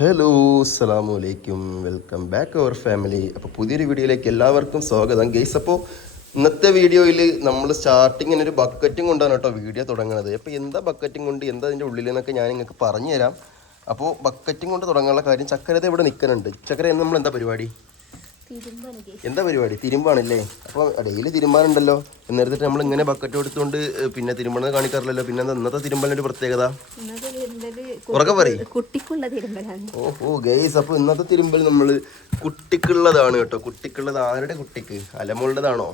Hello അസ്സാം വലൈക്കും welcome back അവർ family അപ്പോൾ പുതിയൊരു വീഡിയോയിലേക്ക് എല്ലാവർക്കും സ്വാഗതം. ഗെയ്സ് അപ്പോൾ ഇന്നത്തെ വീഡിയോയിൽ നമ്മൾ സ്റ്റാർട്ടിങ്ങിന് ഒരു ബക്കറ്റും കൊണ്ടാണ് കേട്ടോ വീഡിയോ തുടങ്ങുന്നത് അപ്പോൾ എന്താ ബക്കറ്റും കൊണ്ട് എന്താ അതിന്റെ ഉള്ളിൽ എന്നൊക്കെ ഞാൻ നിങ്ങൾക്ക് പറഞ്ഞു തരാം അപ്പോൾ ബക്കറ്റും കൊണ്ട് തുടങ്ങാനുള്ള കാര്യം ചക്കരത ഇവിടെ നിൽക്കുന്നുണ്ട്. ചക്കര നമ്മൾ എന്താ പരിപാടി? എന്താ പരിപാടി? തിരുമ്പാണല്ലേ? അപ്പോൾ ഡെയിലി തിരുമ്പാനുണ്ടല്ലോ എന്നിരുന്നിട്ട് നമ്മൾ ഇങ്ങനെ ബക്കറ്റ് എടുത്തുകൊണ്ട് പിന്നെ തിരുമ്പണത് കാണിക്കാറില്ലല്ലോ. പിന്നെ ഇന്നത്തെ തിരുമ്പലിന്റെ പ്രത്യേകത? ഉറക്കെ പറയും. ഓഹോ ഗൈസ് അപ്പോൾ ഇന്നത്തെ തിരുമ്പൽ നമ്മൾ കുട്ടിക്കുള്ളതാണ് കേട്ടോ. കുട്ടിക്കുള്ളത് ആരുടെ കുട്ടിക്ക്? അലമുള്ളതാണോ?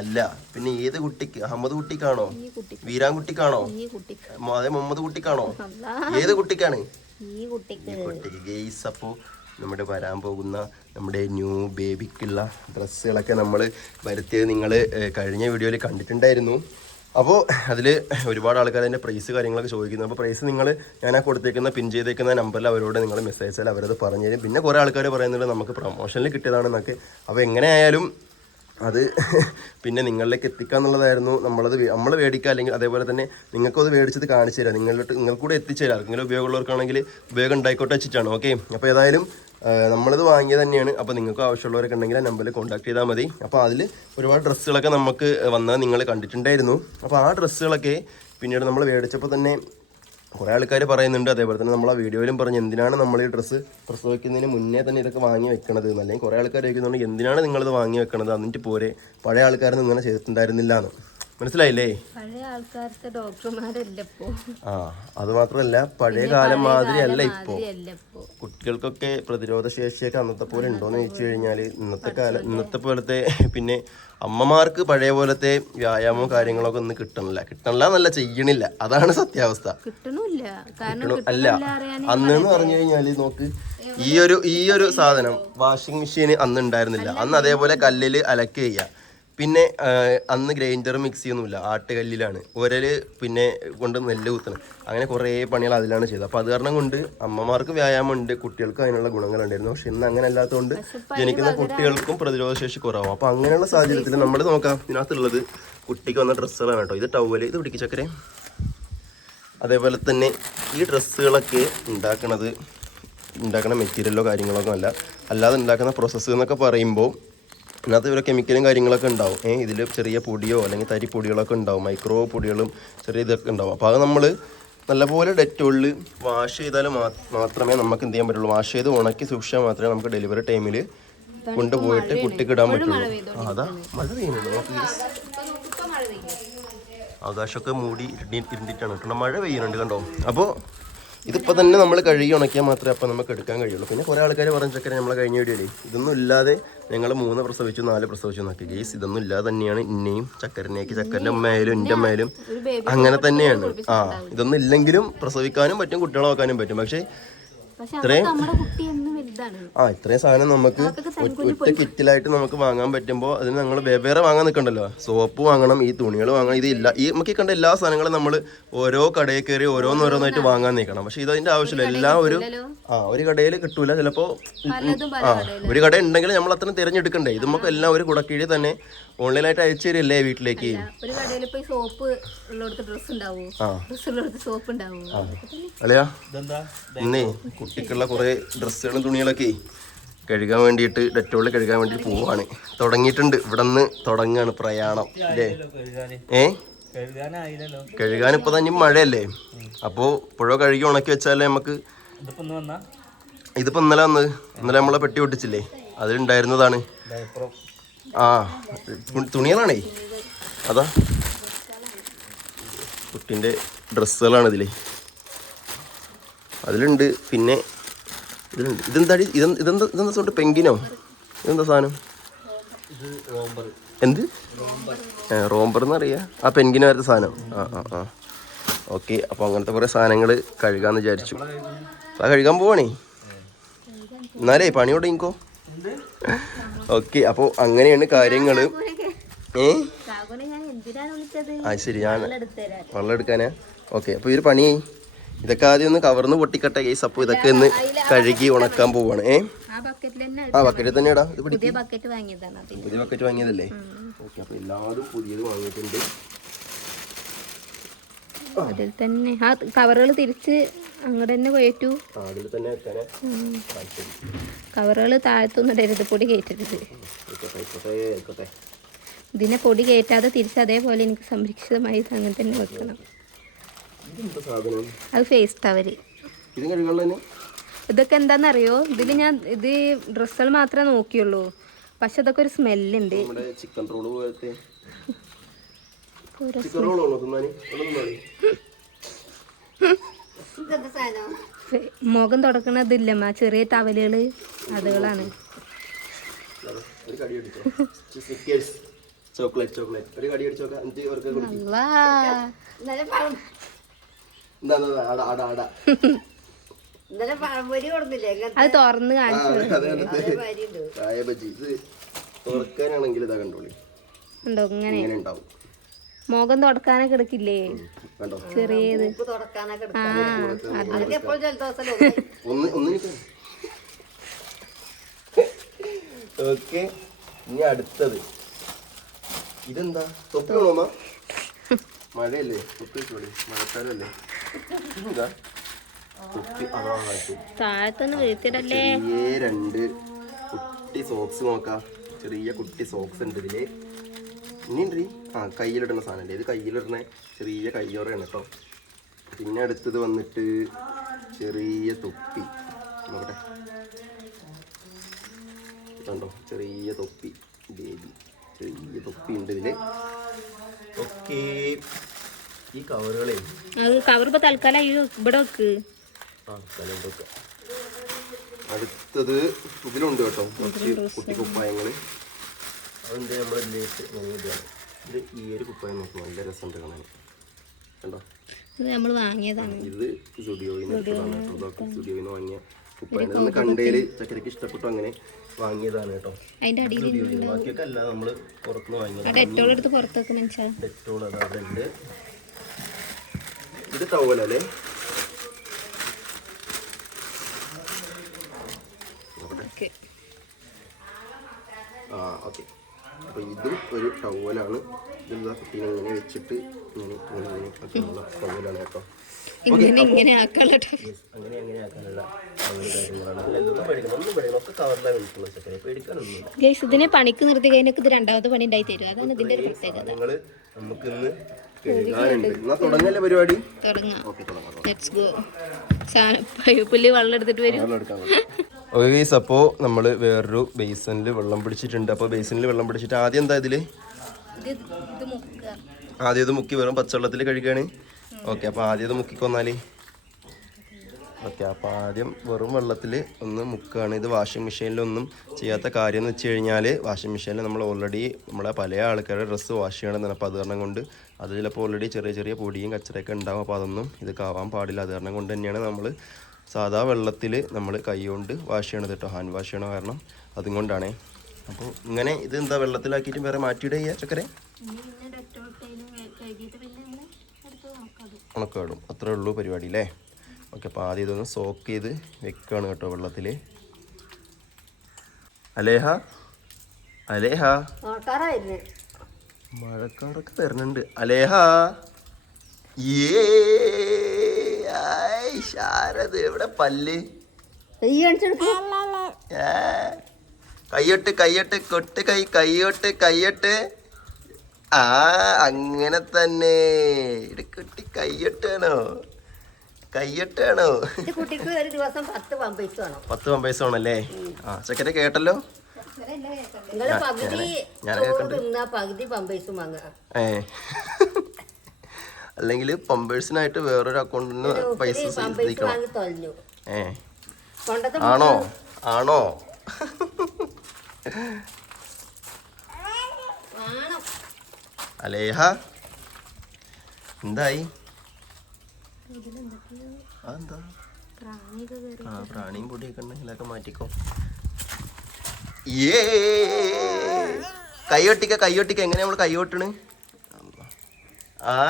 അല്ല. പിന്നെ ഏത് കുട്ടിക്ക്? അഹമ്മദ് കുട്ടിക്കാണോ? ഈ കുട്ടിക്കാണോ? വീരാൻകുട്ടിക്കാണോ അതേ മുഹമ്മദ് കുട്ടിക്കാണോ? ഏത് കുട്ടിക്കാണ്? ഈ കുട്ടിക്ക്. കുട്ടിക്ക് ഗെയ്സ് അപ്പോൾ നമ്മുടെ വരാൻ പോകുന്ന നമ്മുടെ ന്യൂ ബേബിക്കുള്ള ഡ്രസ്സുകളൊക്കെ നമ്മൾ വരുത്തിയത് നിങ്ങൾ കഴിഞ്ഞ വീഡിയോയിൽ കണ്ടിട്ടുണ്ടായിരുന്നു. അപ്പോൾ അതിൽ ഒരുപാട് ആൾക്കാർ അതിന്റെ പ്രൈസ് കാര്യങ്ങളൊക്കെ ചോദിക്കുന്നു. അപ്പോൾ പ്രൈസ് നിങ്ങൾ ഞാൻ ആ കൊടുത്തേക്കുന്ന പിൻ ചെയ്തേക്കുന്ന നമ്പറിൽ അവരോട് നിങ്ങൾ മെസ്സേജ് അയച്ചാൽ അവരത് പറഞ്ഞു തരും. പിന്നെ കുറേ ആൾക്കാർ പറയുന്നുണ്ട് നമുക്ക് പ്രൊമോഷനിൽ കിട്ടിയതാണെന്നൊക്കെ. അപ്പോൾ എങ്ങനെയായാലും അത് പിന്നെ നിങ്ങളിലേക്ക് എത്തിക്കുക എന്നുള്ളതായിരുന്നു നമ്മളത് നമ്മൾ മേടിക്കുക അല്ലെങ്കിൽ അതേപോലെ തന്നെ നിങ്ങൾക്കത് മേടിച്ചത് കാണിച്ചു തരാം. നിങ്ങളിലോട്ട് നിങ്ങൾക്കൂടെ എത്തിച്ചു തരാം. ആർക്കെങ്കിലും ഉപയോഗമുള്ളവർക്കാണെങ്കിൽ ഉപയോഗം ഉണ്ടായിക്കോട്ടെ വെച്ചിട്ടാണ്. ഓക്കെ? അപ്പോൾ ഏതായാലും നമ്മളിത് വാങ്ങിയത് തന്നെയാണ്. അപ്പോൾ നിങ്ങൾക്ക് ആവശ്യമുള്ളവരൊക്കെ ഉണ്ടെങ്കിൽ ആ നമ്പറിൽ കോൺടാക്ട് ചെയ്താൽ മതി. അപ്പോൾ അതിൽ ഒരുപാട് ഡ്രസ്സുകളൊക്കെ നമുക്ക് വന്നാൽ നിങ്ങൾ കണ്ടിട്ടുണ്ടായിരുന്നു. അപ്പോൾ ആ ഡ്രസ്സുകളൊക്കെ പിന്നീട് നമ്മൾ മേടിച്ചപ്പോൾ തന്നെ കുറേ ആൾക്കാർ പറയുന്നുണ്ട്. അതേപോലെ തന്നെ നമ്മൾ ആ വീഡിയോയിലും പറഞ്ഞു എന്തിനാണ് നമ്മൾ ഈ ഡ്രസ്സ് ഡ്രസ്സ് വയ്ക്കുന്നതിന് മുന്നേ തന്നെ ഇതൊക്കെ വാങ്ങി വെക്കണത്? എന്നല്ലേ കുറേ ആൾക്കാർ ചോദിക്കുന്നുണ്ട് എന്തിനാണ് നിങ്ങളിത് വാങ്ങി വെക്കണത്? എന്നിട്ട് പോരെ. പഴയ ആൾക്കാരൊന്നും ഇങ്ങനെ ചെയ്തിട്ടുണ്ടായിരുന്നില്ല എന്ന് മനസ്സിലായില്ലേ? പഴയ ഡോക്ടർമാരല്ല ഇപ്പോ? ആ അത് മാത്രമല്ല പഴയ കാലം മാതിരി അല്ല ഇപ്പോൾ ഇപ്പോ. കുട്ടികൾക്കൊക്കെ പ്രതിരോധ ശേഷിയൊക്കെ അന്നത്തെ പോലെ ഉണ്ടോന്ന് ചോദിച്ചു കഴിഞ്ഞാൽ ഇന്നത്തെ കാലം ഇന്നത്തെ പോലത്തെ പിന്നെ അമ്മമാർക്ക് പഴയ പോലത്തെ വ്യായാമവും കാര്യങ്ങളൊക്കെ ഒന്നും കിട്ടണില്ല. കിട്ടണില്ല എന്നല്ല ചെയ്യണില്ല. അതാണ് സത്യാവസ്ഥ. കിട്ടണില്ല. അല്ല അന്ന് എന്ന് പറഞ്ഞു കഴിഞ്ഞാൽ നോക്ക് ഈ ഒരു ഈ ഒരു സാധനം വാഷിംഗ് മെഷീൻ അന്ന് ഉണ്ടായിരുന്നില്ല. അന്ന് അതേപോലെ കല്ലിൽ അലക്ക് ചെയ്യുക പിന്നെ അന്ന് ഗ്രൈൻഡർ മിക്സി ഒന്നുമില്ല ആട്ടുകല്ലിലാണ്. ഒരൽ പിന്നെ കൊണ്ട് നെല്ല് കുത്തണം. അങ്ങനെ കുറേ പണികൾ അതിലാണ് ചെയ്തത്. അപ്പോൾ അത് കാരണം കൊണ്ട് അമ്മമാർക്ക് വ്യായാമമുണ്ട് കുട്ടികൾക്ക് അതിനുള്ള ഗുണങ്ങളുണ്ടായിരുന്നു. പക്ഷെ ഇന്ന് അങ്ങനെ അല്ലാത്തതുകൊണ്ട് ജനിക്കുന്ന കുട്ടികൾക്കും പ്രതിരോധ ശേഷി കുറവാണ് അപ്പോൾ അങ്ങനെയുള്ള സാഹചര്യത്തിൽ നമ്മൾ നോക്കാം. ഇതിനകത്തുള്ളത് കുട്ടിക്ക് വന്ന ഡ്രസ്സുകളാണ് കേട്ടോ. ഇത് ടവൽ ഇത് പിടിക്കച്ചക്കരെ അതേപോലെ തന്നെ ഈ ഡ്രസ്സുകളൊക്കെ ഉണ്ടാക്കണത് ഉണ്ടാക്കുന്ന മെറ്റീരിയലോ കാര്യങ്ങളൊക്കെ അല്ല. അല്ലാതെ ഉണ്ടാക്കുന്ന പ്രോസസ്സ് എന്നൊക്കെ പറയുമ്പോൾ ഇതിനകത്ത് ഇവരെ കെമിക്കലും കാര്യങ്ങളൊക്കെ ഉണ്ടാവും. ഏഹ് ഇതിൽ ചെറിയ പൊടിയോ അല്ലെങ്കിൽ തരി പൊടികളൊക്കെ ഉണ്ടാവും. മൈക്രോ പൊടികളും ചെറിയ ഇതൊക്കെ ഉണ്ടാവും. അപ്പോൾ അത് നമ്മൾ നല്ലപോലെ ഡെറ്റോളിൽ വാഷ് ചെയ്താൽ മാത്രമേ നമുക്ക് എന്ത് ചെയ്യാൻ പറ്റുള്ളൂ. വാഷ് ചെയ്ത് ഉണക്കി സൂക്ഷിച്ചാൽ മാത്രമേ നമുക്ക് ഡെലിവറി ടൈമിൽ കൊണ്ടുപോയിട്ട് കുട്ടിക്ക് ഇടാൻ പറ്റുള്ളൂ. അതാ മഴ പെയ്യുന്നുണ്ട്. ആകാശമൊക്കെ മൂടി ഇരുണ്ടി ഇരുണ്ടിട്ടാണ് കേട്ടോ. മഴ പെയ്യുന്നുണ്ട് കണ്ടോ? അപ്പോൾ ഇതിപ്പോൾ തന്നെ നമ്മൾ കഴുകി ഉണക്കിയാൽ മാത്രമേ അപ്പോൾ നമുക്ക് എടുക്കാൻ കഴിയുള്ളൂ. പിന്നെ കുറേ ആൾക്കാർ പറഞ്ഞ ചക്കര നമ്മളെ കഴിഞ്ഞ വീഡിയോയിൽ ഇതൊന്നും ഇല്ലാതെ ഞങ്ങൾ മൂന്ന് പ്രസവിച്ചു നാല് പ്രസവിച്ചു നോക്കി ഗേസ് ഇതൊന്നും ഇല്ലാതെ തന്നെയാണ് ഇന്നെയും ചക്കരനെയൊക്കെ ചക്കരന്റെ അമ്മയായാലും എന്റെ അമ്മയായാലും അങ്ങനെ തന്നെയാണ്. ആ ഇതൊന്നും ഇല്ലെങ്കിലും പ്രസവിക്കാനും പറ്റും കുട്ടികളെ നോക്കാനും പറ്റും. പക്ഷേ ആ ഇത്രയും സാധനം നമുക്ക് ഒറ്റ- ഒറ്റ കിറ്റിലായിട്ട് നമുക്ക് വാങ്ങാൻ പറ്റുമ്പോൾ അതിന് നമ്മൾ വെവ്വേറെ വാങ്ങാൻ നിൽക്കണ്ടല്ലോ സോപ്പ് വാങ്ങണം ഈ തുണികൾ വാങ്ങണം ഇത് ഇല്ല ഈ നമുക്ക് കണ്ട എല്ലാ സാധനങ്ങളും നമ്മൾ ഓരോ കടയിൽ കയറി ഓരോന്നോരോന്നായിട്ട് വാങ്ങാൻ നിൽക്കണം പക്ഷെ ഇതിന്റെ ആവശ്യമില്ല. എല്ലാം ഒരു ആ ഒരു കടയിൽ കിട്ടൂല. ചിലപ്പോ ആ ഒരു കട ഉണ്ടെങ്കിൽ നമ്മൾ അത്രയും തിരഞ്ഞെടുക്കണ്ടേ? ഇത് നമുക്ക് എല്ലാം ഒരു കുടക്കീഴിൽ തന്നെ ഓൺലൈനായിട്ട് അയച്ചു തരില്ലേ വീട്ടിലേക്ക്? ഒരു കടയിൽ പോയി സോപ്പ് ഉള്ളിടത്ത് ഉണ്ടാവോ. സോപ്പ് ഉണ്ടാവോ. അല്ലയാ ഇന്നേ കുട്ടിക്കുള്ള കുറേ ഡ്രസ്സുകളും തുണികളൊക്കെ കഴുകാൻ വേണ്ടിയിട്ട് ഡെറ്റോളിൽ കഴുകാൻ വേണ്ടി പോവാണ്. തുടങ്ങിയിട്ടുണ്ട്. ഇവിടെ നിന്ന് തുടങ്ങാണ് പ്രയാണം. അല്ലേ ഏ? കഴുകാൻ ഇപ്പൊ തന്നെ മഴയല്ലേ? അപ്പോ പുഴ കഴുകി ഉണക്കി വെച്ചാലേ നമുക്ക് ഇതിപ്പോ ഇന്നലെ വന്ന്? ഇന്നലെ നമ്മളെ പെട്ടി പൊട്ടിച്ചില്ലേ? അതിലുണ്ടായിരുന്നതാണ്. ആ തുണികളാണേ. അതാ. കുട്ടിന്റെ ഡ്രസ്സുകളാണ് ഇതിലേ. അതിലുണ്ട് പിന്നെ ഇതിലുണ്ട്. ഇതെന്താടി? ഇതെന്ത് ഇതെന്താ ഇതെന്താ സോട്ട് പെങ്കിനോ? ഇതെന്താ സാധനം? എന്ത്? റോംബർ എന്നറിയാ? ആ പെൻഗിന് വരുന്ന സാധനം. ആ ആ ആ. ഓക്കെ അപ്പോൾ അങ്ങനത്തെ കുറേ സാധനങ്ങൾ കഴുകാന്ന് വിചാരിച്ചു. ആ കഴുകാൻ പോവാണേ. എന്നാലേ പണി തുടങ്ങിക്കോ. ഓക്കെ അപ്പോൾ അങ്ങനെയാണ് കാര്യങ്ങൾ ഏ? കാകുനെ ഞാൻ എന്തിനാണ് വിളിച്ചത്? ആ ശരി ഞാൻ വെള്ളം എടുക്കാനാ ഓക്കെ അപ്പോൾ ഈ ഒരു പണി ഇതൊക്കെ ആദ്യം ഒന്ന് കവർന്ന് പൊട്ടിക്കട്ടെ കേസ് അപ്പോൾ ഇതൊക്കെ ഒന്ന് കഴുകി ഉണക്കാൻ പോവാണ്. ഏ? ആ ബക്കറ്റിൽ തന്നെ ആ ബക്കറ്റിൽ തന്നെ ഇടാം. പുതിയ ബക്കറ്റ് വാങ്ങിയതാണ് പുതിയ ബക്കറ്റ് വാങ്ങിയതല്ലേ? ഓക്കെ അപ്പോൾ എല്ലാവരും പുതിയത് വാങ്ങിയിട്ടുണ്ട്. അതിൽ തന്നെ. ആ കവറുകൾ തിരിച്ച് അങ്ങോട്ട് തന്നെ കയറ്റു കവറുകൾ താഴത്തൊന്നും ഇടരുത് പൊടി കയറ്റരുത്. ഇതിനെ പൊടി കയറ്റാതെ തിരിച്ച് അതേപോലെ എനിക്ക് സംരക്ഷിതമായി അങ്ങനെ തന്നെ വെക്കണം. അത് ഫേസ് അവർ ഇതൊക്കെ എന്താണെന്നറിയോ ഇതിൽ ഞാൻ ഇത് ഡ്രസ്സുകൾ മാത്രമേ നോക്കിയുള്ളൂ. പക്ഷെ അതൊക്കെ ഒരു സ്മെല്ലുണ്ട്. ചിക്കൻ റോൾ പോലത്തെ. ചിക്കൻ റോളാണോ തിന്നാൽ മുഖം തുടക്കണതില്ലമ്മ ചെറിയ ടവലുകൾ അതുകളാണ്. ചോക്ലേറ്റ് ചോക്ലേറ്റ് ഒരു കടി എന്നിട്ട് അത് തുറന്ന് കാണിച്ചു ഇത് തുറക്കാനാണെങ്കിൽ ഇതാ കണ്ടോളി. ഉണ്ടോ? ഇങ്ങനെ ഇങ്ങനെ ഉണ്ടാവും. മുഖം തുടക്കാനൊക്കെ എടുക്കില്ലേ? ചെറിയത്. ആ അതൊക്കെ എപ്പോഴും ജലദോഷം ഓക്കെ ഇനി അടുത്തത്. ഇതെന്താ? തൊപ്പി വേണോമ്മ മഴയല്ലേ? തൊപ്പി വെച്ചോളി മഴക്കാലല്ലേ? തൊപ്പി. അതാ. താഴത്തൊന്ന് വീഴ്ത്തിടല്ലേ രണ്ട് കുട്ടി സോക്സ് നോക്കാം. ചെറിയ കുട്ടി സോക്സ് ഉണ്ട് ഇതിൽ. ഇനി ഉണ്ട് ആ കയ്യിലിടുന്ന സാധനം ഇത് കയ്യിലിടുന്ന ചെറിയ കയ്യോറയാണ് കേട്ടോ പിന്നെ അടുത്തത് വന്നിട്ട് ചെറിയ തൊപ്പി. നോക്കട്ടെ. കണ്ടോ? ചെറിയ തൊപ്പി. ബേബി. ചെറിയ തൊപ്പി ഉണ്ട് ഇതിൽ. ഓക്കെ. ഈ കവറുകളെ. കവർ തൽക്കാലം ഇവിടെ വെക്ക്. അടുത്തത് ഇതിലുണ്ട് കേട്ടോ. കുറച്ച് കുട്ടി അതിന്റെ നമ്മൾ ഇതിലേക്ക് ഇതാണ് ഇത് ഈ ഒരു കുപ്പായം നോക്കും നല്ല രസമുണ്ട് കാണാൻ. കണ്ടോ? ഇത് നമ്മൾ വാങ്ങിയതാണ്. ഇത് സ്റ്റുഡിയോയിൽ നിന്ന് സ്റ്റുഡിയോയിൽ നിന്ന് വാങ്ങിയ കുപ്പായം. നമ്മൾ ചക്കരക്ക് ഇഷ്ടപ്പെട്ടു അങ്ങനെ വാങ്ങിയതാണ് കേട്ടോ. അതിന്റെ അടിയിൽ ബാക്കിയൊക്കെ അല്ല നമ്മൾ പുറത്തുനിന്ന് ആ വാങ്ങിയത് ഡെറ്റോൾ എടുത്ത് പുറത്തേക്ക് മനസ്സിലാ ഡെറ്റോൾ അത് അവിടെ ഉണ്ട്. ഇത് ടവലല്ലേ? ആ ഓക്കെ. അപ്പോൾ ഇതും ഒരു ടവലാണ്. ഇതെന്താ കുട്ടീനെ ഇങ്ങനെ വെച്ചിട്ട് ഇങ്ങനെ ഇങ്ങനെ ഇങ്ങനെ ആക്കാനുള്ള ടവലാണ് കേട്ടോ. ഇങ്ങനെ ഇങ്ങനെ ആക്കാനുള്ള അങ്ങനെ ആക്കാനുള്ള ഗൈസ് ഇതിനെ പണിക്ക് നിർത്തി കഴിഞ്ഞാൽ ഇത് രണ്ടാമത്തെ പണി ഉണ്ടായി തരും. അതാണ് ഇതിന്റെ ഒരു പ്രത്യേകത. നമുക്ക് ഇന്ന് പരിപാടി? തുടങ്ങാം. പുല്ല് വെള്ളം എടുത്തിട്ട് വരും. ഓക്കെ ഗൈസ് അപ്പോൾ നമ്മൾ വേറൊരു ബേസനിൽ വെള്ളം പിടിച്ചിട്ടുണ്ട്. അപ്പോൾ ബേസനിൽ വെള്ളം പിടിച്ചിട്ട് ആദ്യം എന്താ ഇതിൽ ഇത് ഇത് ആദ്യം ഇത് മുക്കി വെറും പച്ചവെള്ളത്തിൽ കഴുകുകയാണ് ഓക്കെ അപ്പോൾ ആദ്യം ഇത് മുക്കിക്കൊന്നാൽ ഓക്കെ അപ്പോൾ ആദ്യം വെറും വെള്ളത്തിൽ ഒന്ന് മുക്കുകയാണ് ഇത് വാഷിംഗ് മെഷീനിലൊന്നും ചെയ്യാത്ത കാര്യം എന്ന് വെച്ച് കഴിഞ്ഞാൽ വാഷിംഗ് മെഷീനിൽ നമ്മൾ ഓൾറെഡി നമ്മളെ പല ആൾക്കാരുടെ ഡ്രസ്സ് വാഷ് ചെയ്യണമെന്നാണ് അപ്പോൾ അത് കാരണം കൊണ്ട് അത് ചിലപ്പോൾ ഓൾറെഡി ചെറിയ ചെറിയ പൊടിയും കച്ചറയൊക്കെ ഉണ്ടാവും. അപ്പോൾ അതൊന്നും ഇത് കാവാൻ പാടില്ല. അത് കാരണം കൊണ്ട് തന്നെയാണ് നമ്മൾ സാധാ വെള്ളത്തിൽ നമ്മൾ കൈ കൊണ്ട് വാഷ് ചെയ്യണത് കേട്ടോ ഹാൻഡ് വാഷ് ചെയ്യണ കാരണം അതും കൊണ്ടാണേ. അപ്പോൾ ഇങ്ങനെ ഇത് എന്താ വെള്ളത്തിലാക്കിയിട്ട് വേറെ മാറ്റിയിടുക ചെയ്യുക ചക്കരെ? ഉണക്കാടും. അത്രേ ഉള്ളൂ പരിപാടി അല്ലേ ഓക്കെ അപ്പോൾ ആദ്യം ഇതൊന്ന് സോക്ക് ചെയ്ത് വെക്കുകയാണ് കേട്ടോ വെള്ളത്തിൽ അലേഹ? അലേഹ? മഴക്കാടൊക്കെ തരുന്നുണ്ട് അലേഹ? ഏ ശാരദ എവിടെ പല്ല്? ഏ, കയ്യൊട്ട് കയ്യൊട്ട് കൊട്ട് കൈ കയ്യൊട്ട് കയ്യൊട്ട് ആ അങ്ങനെ തന്നെ. ഇത് കുട്ടി കയ്യൊട്ടാണോ കയ്യൊട്ടാണോ ഇത് കുട്ടിക്ക് ഒരു ദിവസം പത്ത് പമ്പൈസ വേണം. പത്ത് പമ്പേഴ്സ് ആണല്ലേ ആ ചെക്കനെ കേട്ടല്ലോ? പകുതി ഞാൻ പമ്പൈസും വാങ്ങുക. ഏ. അല്ലെങ്കിൽ പമ്പേഴ്സിനായിട്ട് വേറൊരു അക്കൗണ്ടിൽ നിന്ന് പൈസ സ്വീകരിക്കണം. ഏ. ആണോ? ആണോ? അലേഹ എന്തായി? എന്താ ആ പ്രാണിയും പൊടിയൊക്കെ ഉണ്ടെങ്കിലൊക്കെ മാറ്റിക്കോ. ഏ കൈയൊട്ടിക്ക കൈയൊട്ടിക്ക എങ്ങനെ നമ്മൾ കൈയൊട്ടണ് ആ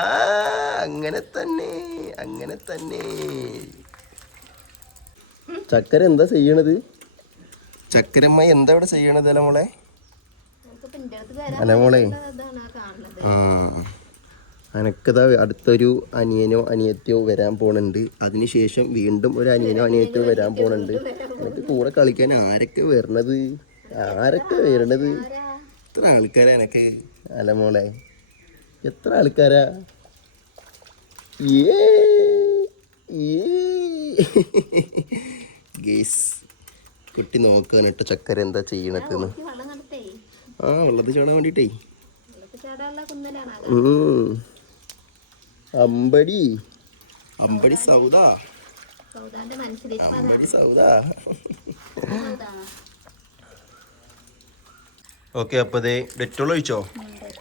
അങ്ങനെ തന്നെ അങ്ങനെ തന്നെ. ചക്കര എന്താ ചെയ്യണത്? ചക്കരമ്മ എന്താ ഇവിടെ ചെയ്യണത് അല്ല മോളെ? നമുക്ക് പിന്നെ അടുത്ത് വരാൻ അല്ല മോളെ. ഇതാണ് ആ കാണുന്നത്. ഉം. അനക്കതാ അടുത്തൊരു അനിയനോ അനിയത്തിയോ വരാൻ പോണുണ്ട്. അതിനുശേഷം വീണ്ടും ഒരു അനിയനോ അനിയത്തിയോ വരാൻ പോണുണ്ട്. എനിക്ക് കൂടെ കളിക്കാൻ ആരൊക്കെ വരണത്? ആരൊക്കെ വരണത്? ഇത്ര ആൾക്കാരെ എനക്ക്. അല്ല മോളെ. എത്ര ആൾക്കാരാ? ഏ ഗേസ് കുട്ടി നോക്കാനിട്ട് ചക്കര എന്താ ചെയ്യണത്തെന്ന് ആ വെള്ളത്തിൽ ചാടാൻ വേണ്ടിട്ടേ. അമ്പടി. അമ്പടി സൗദ. അമ്പടി സൗദ. ഓക്കെ അപ്പൊ ഇതേ ഡെറ്റോൾ ഒഴിച്ചോ?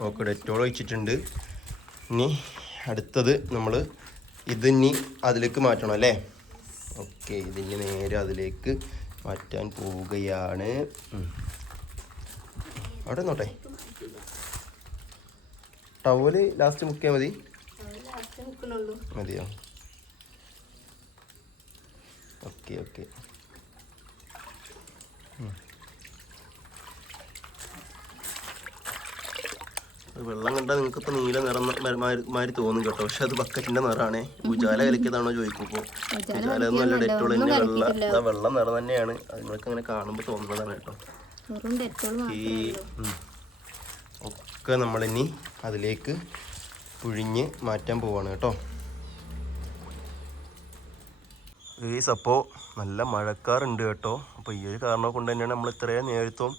ഓക്കെ ഡെറ്റോൾ ഒഴിച്ചിട്ടുണ്ട്. ഇനി അടുത്തത് നമ്മൾ ഇതിനി അതിലേക്ക് മാറ്റണം അല്ലേ? ഓക്കെ ഇതിനി നേരെ അതിലേക്ക് മാറ്റാൻ പോവുകയാണ്. അവിടെ നോട്ടെ ടവൽ ലാസ്റ്റ് മുക്കിയാൽ മതി. മതിയോ? Okay okay. വെള്ളം കണ്ടാൽ നിങ്ങൾക്ക് ഇപ്പൊ നീല നിറം മാതിരി- തോന്നും കേട്ടോ. പക്ഷെ അത് ബക്കറ്റിന്റെ നിറാണ്. ഉജാല കലക്കിയതാണോ ചോദിക്കുമ്പോ. ഉജാല ഒന്നുമല്ല ഡെറ്റോൾ തന്നെ വെള്ള വെള്ള നിറം തന്നെയാണ്. അത് നിങ്ങൾക്ക് അങ്ങനെ കാണുമ്പോൾ തോന്നുന്നതാണ് കേട്ടോ. ഈ ഒക്കെ നമ്മളിനി അതിലേക്ക് പുഴിഞ്ഞ് മാറ്റാൻ പോവാണ് കേട്ടോ. ഈ സപ്പോ നല്ല മഴക്കാറുണ്ട് കേട്ടോ. അപ്പോൾ ഈ ഒരു കാരണം കൊണ്ട് തന്നെയാണ് നമ്മൾ ഇത്രയും നേരത്തും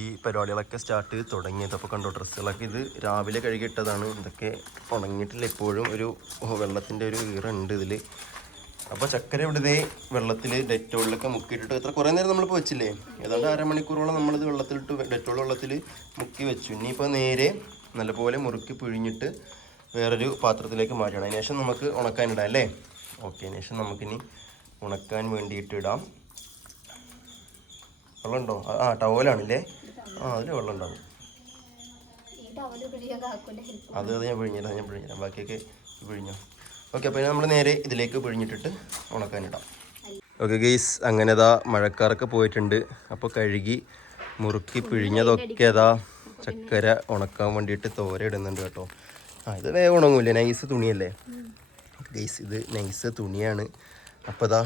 ഈ പരിപാടികളൊക്കെ സ്റ്റാർട്ട് ചെയ്ത് തുടങ്ങിയത്. അപ്പോൾ കണ്ടോ ഡ്രസ്സുകളൊക്കെ ഇത് രാവിലെ കഴുകിയിട്ടതാണ്. ഇതൊക്കെ ഉണങ്ങിയിട്ടില്ല. ഇപ്പോഴും ഒരു വെള്ളത്തിന്റെ ഒരു ഈറുണ്ട് ഇതിൽ അപ്പോൾ ചക്കര ഇവിടുത്തെ വെള്ളത്തിൽ ഡെറ്റോളിലൊക്കെ മുക്കിയിട്ടിട്ട് എത്ര കുറേ നേരം നമ്മളിപ്പോൾ വെച്ചില്ലേ? ഏതാണ്ട് അരമണിക്കൂറോളം നമ്മളിത് വെള്ളത്തിലിട്ട് ഡെറ്റോൾ വെള്ളത്തിൽ മുക്കി വെച്ചു. ഇനിയിപ്പോൾ നേരെ നല്ലപോലെ മുറുക്കി പിഴിഞ്ഞിട്ട് വേറൊരു പാത്രത്തിലേക്ക് മാറ്റണം അതിന് ശേഷം നമുക്ക് ഉണക്കാനിടാം അല്ലേ? ഓക്കെ അതിന് ശേഷം നമുക്കിനി ഉണക്കാൻ വേണ്ടിയിട്ട് ഇടാം. വെള്ളമുണ്ടോ? ആ, ആ ടവലാണല്ലേ? ആ അതിൽ വെള്ളം ഉണ്ടാവും അത് അത് ഞാൻ പിഴിഞ്ഞിടാം ഞാൻ പിഴിഞ്ഞിടാം. ബാക്കിയൊക്കെ പിഴിഞ്ഞോ. ഓക്കെ അപ്പോൾ നമ്മൾ നേരെ ഇതിലേക്ക് പിഴിഞ്ഞിട്ടിട്ട് ഉണക്കാനിടാം ഓക്കെ ഗെയ്സ് അങ്ങനെ അതാ മഴക്കാറൊക്കെ പോയിട്ടുണ്ട്. അപ്പോൾ കഴുകി മുറുക്കി പിഴിഞ്ഞതൊക്കെ അതാ ചക്കര ഉണക്കാൻ വേണ്ടിയിട്ട് തോര ഇടുന്നുണ്ട് കേട്ടോ. ആ ഇത് വേഗം ഉണങ്ങൂല്ലേ? നൈസ് തുണിയല്ലേ? ഗെയ്സ് ഇത് നൈസ് തുണിയാണ്. അപ്പോൾ അതാ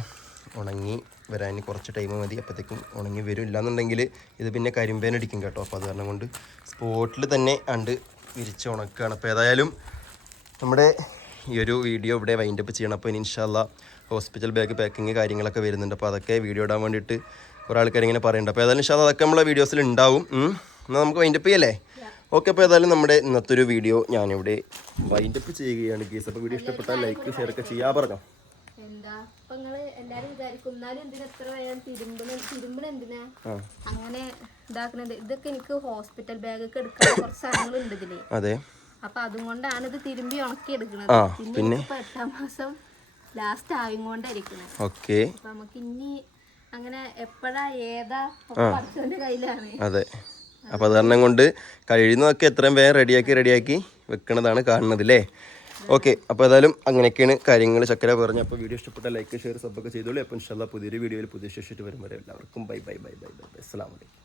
ഉണങ്ങി വരാൻ കുറച്ച് ടൈം മതി. അപ്പോഴത്തേക്കും ഉണങ്ങി വരും ഇല്ലാന്നുണ്ടെങ്കിൽ ഇത് പിന്നെ കരിമ്പേൻ അടിക്കും കേട്ടോ. അപ്പോൾ അത് കാരണം കൊണ്ട് സ്പോട്ടിൽ തന്നെ അണ്ട് വിരിച്ച് ഉണക്കുകയാണ് അപ്പോൾ ഏതായാലും നമ്മുടെ ഈ ഒരു വീഡിയോ ഇവിടെ വൈൻഡപ്പ് ചെയ്യണം. അപ്പോൾ ഇനി ഇൻഷാല്ല ഹോസ്പിറ്റൽ ബാഗ് പാക്കിങ് കാര്യങ്ങളൊക്കെ വരുന്നുണ്ട്. അപ്പോൾ അതൊക്കെ വീഡിയോ ഇടാൻ വേണ്ടിയിട്ട് കുറേ ആൾക്കാർ ഇങ്ങനെ പറയുന്നുണ്ട് അപ്പോൾ ഏതായാലും ഇൻഷാല്ല അതൊക്കെ നമ്മളെ വീഡിയോസിൽ ഉണ്ടാവും. എന്നാൽ നമുക്ക് വൈൻഡപ്പ് ചെയ്യല്ലേ? ഓക്കെ അപ്പോൾ ഏതായാലും നമ്മുടെ ഇന്നത്തെ ഒരു വീഡിയോ ഞാനിവിടെ വൈൻഡപ്പ് ചെയ്യുകയാണ് കേസ് അപ്പോൾ വീഡിയോ ഇഷ്ടപ്പെട്ടാൽ ലൈക്ക് ഷെയർ ഒക്കെ ചെയ്യാൻ പറഞ്ഞോ. എല്ലാരും വിചാരിക്കും എന്നാലും എന്തിനാ എത്ര വേഗം തിരുമ്പണ തിരുമ്പണ എന്തിനാ? അങ്ങനെ ഇതാക്കണത്. ഇതൊക്കെ എനിക്ക് ഹോസ്പിറ്റൽ ബാഗൊക്കെ എടുക്കാൻ കുറച്ച് സാധനങ്ങളുണ്ട് ഇതിൽ. അതെ. അപ്പൊ അതും കൊണ്ടാണ് ഇത് തിരുമ്പി ഉണക്കി എടുക്കുന്നത് പിന്നെ പിന്നെ? ഇപ്പൊ എട്ടാം മാസം ലാസ്റ്റ് ആയും കൊണ്ടായിരിക്കുന്നത് ഓക്കെ. അപ്പൊ നമുക്ക് ഇനി അങ്ങനെ എപ്പോഴാ ഏതാ പഠിച്ചവന്റെ കയ്യിലാണ്. അതെ. അപ്പൊ അത് കാരണം കൊണ്ട് കഴിയുന്നതൊക്കെ എത്രയും വേഗം റെഡിയാക്കി റെഡിയാക്കി വെക്കണതാണ് കാണുന്നത് അല്ലേ ഓക്കെ അപ്പോൾ ഏതായാലും അങ്ങനെയൊക്കെയാണ് കാര്യങ്ങൾ ചക്കര പറഞ്ഞു അപ്പോൾ വീഡിയോ ഇഷ്ടപ്പെട്ട ലൈക്ക് ഷെയർ സബ്ബൊക്കെ ചെയ്തോളൂ. അപ്പോൾ ഇൻഷാല്ല പുതിയൊരു വീഡിയോയിൽ പുതിയ ശേഷിട്ട് വരും വരെ. എല്ലാവർക്കും bye bye bye bye bye bye അസ്സാം വലൈക്കും